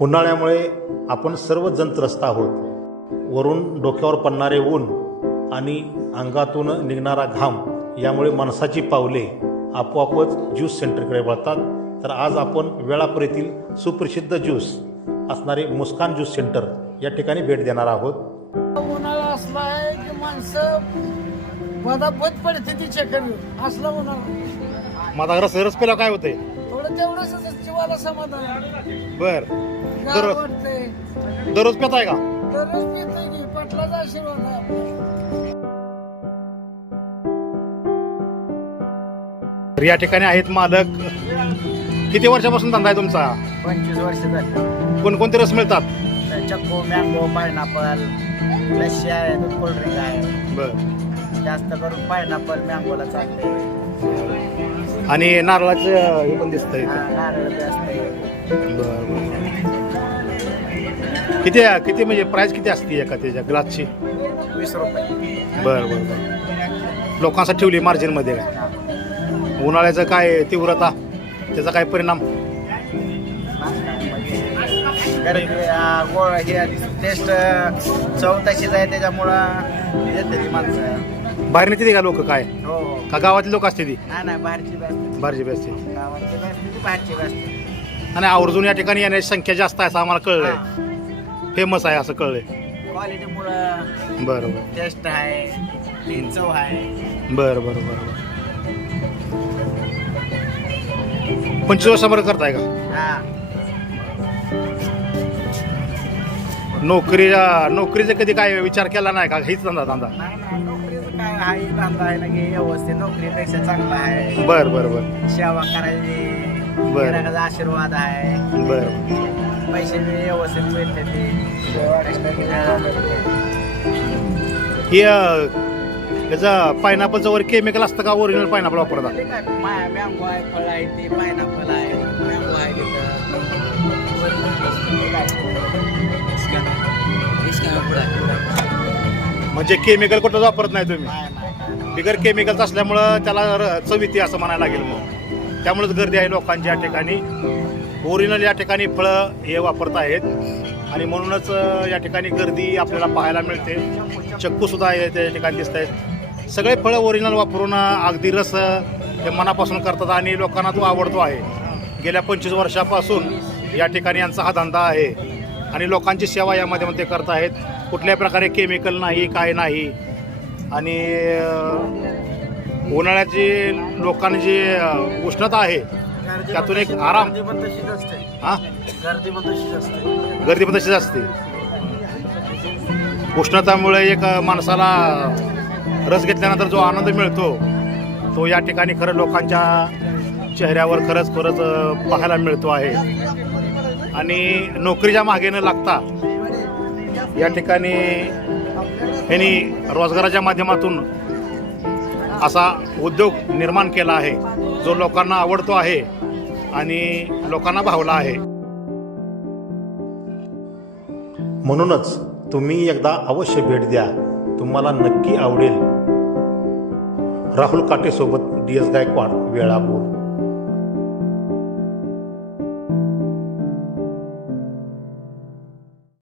उन्हाळ्यामुळे आपण सर्वजण त्रस्त आहोत. वरून डोक्यावर पडणारे ऊन आणि अंगातून निघणारा घाम यामुळे माणसाची पावले आपोआपच ज्यूस सेंटरकडे वळतात. तर आज आपण वेळापूर येथील सुप्रसिद्ध ज्यूस असणारे मुस्कान ज्यूस सेंटर या ठिकाणी भेट देणार आहोत. उन्हाळा असला आहे की माणसं बदाबद पडते ती चक्कर असला उन्हाळा. माझा रस पेला काय होतंय? थोडं तेवढंच जीवाला समाधान. बर गार वाटतंय. दररोज पेताय का? दररोज पितोय की पाटलाचा आशीर्वाद आहे आपला. तर या ठिकाणी आहेत मालक. किती वर्षापासून धंदा आहे तुमचा? 25 वर्ष झाली. कोणकोणते रस मिळतात? चक्कू, मँगो, पायनॅपल, लस्सी आहे, दूध कोल्ड्रिंक आहे. बर. जास्त करून पायनॅपल मँगोला चालते. आणि नारळाचं हे पण दिसतंय. नारळ बी असते. बर. किती किती म्हणजे प्राइस किती असते एका त्याच्या ग्लासची? 20 रुपये. बर बर बर. लोकांसाठी ठेवली मार्जिन मध्ये काय? उन्हाळ्याचं काय तीव्रता, त्याचा काय परिणाम? गर्दी गोळ हे टेस्ट चव तशीच आहे, त्याच्यामुळं येते ती माणसं. बाहेर नेते का लोक काय? हो. का गावातली लोक असते ती? नाही बाहेरची बी असते. बाहेरची बी असते. गावातली बी असते ती, बाहेरची बी असते. आणि आवर्जून या ठिकाणी येण्याची संख्या जास्त आहे असं आम्हाला कळलंय. फेमस आहे असं कळलंय. क्वालिटीमुळं बरं बरं टेस्ट आहे, क्लीन चव आहे. बरं बरं बरं. 25 वर्षापर्यंत करताय का? हा. नोकरीचा कधी काय विचार केला नाही का? हीच धंदा? नाही नोकरीचं काय आहे, धंदा आहे ना की व्यवस्थित. नोकरीपेक्षा चांगला आहे. बर बर बर. सेवा करायची, बरं. गिरायकाचा आशीर्वाद आहे. बर. पैसे बी व्यवस्थित मिळते ते. हे त्याचं पायनॅपलचं वर केमिकल असतं का? ओरिजिनल पायनॅपल वापरतात? मँगो आहे, फळ आहे, ते पायनॅपल आहे, मँगो आहे म्हणजे केमिकल कुठं वापरत नाही तुम्ही? तिथं. बिगर केमिकलचं असल्यामुळं त्याला चव येते असं म्हणायला लागेल. मग त्यामुळेच गर्दी आहे लोकांची या ठिकाणी. ओरिजिनल या ठिकाणी फळं हे वापरत आहेत आणि म्हणूनच या ठिकाणी गर्दी आपल्याला पाहायला मिळते. चक्कूसुद्धा त्या ठिकाणी दिसत आहेत. सगळे फळं ओरिजिनल वापरून अगदी रस हे मनापासून करतात आणि लोकांना तो आवडतो आहे. गेल्या 25 वर्षापासून या ठिकाणी यांचा हा धंदा आहे आणि लोकांची सेवा यामध्ये ते करत आहेत. कुठल्याही प्रकारे केमिकल नाही, काय नाही. आणि उन्हाळ्याची लोकांनी जी उष्णता आहे त्यातून एक आराम. हां, गर्दी पण तशीच असते. उष्णतामुळे एक माणसाला रस घेतल्यानंतर जो आनंद मिळतो तो या ठिकाणी खरं लोकांच्या चेहऱ्यावर खरंच पाहायला मिळतो आहे. आणि नोकरीच्या मागे न लागता या ठिकाणी यांनी रोजगाराच्या माध्यमातून असा उद्योग निर्माण केला आहे जो लोकांना आवडतो आहे आणि लोकांना भावला आहे. म्हणूनच तुम्ही एकदा अवश्य भेट द्या, तुम्हाला नक्की आवडेल. राहुल काटे सोबत DS गायकवाड, वेळापूर.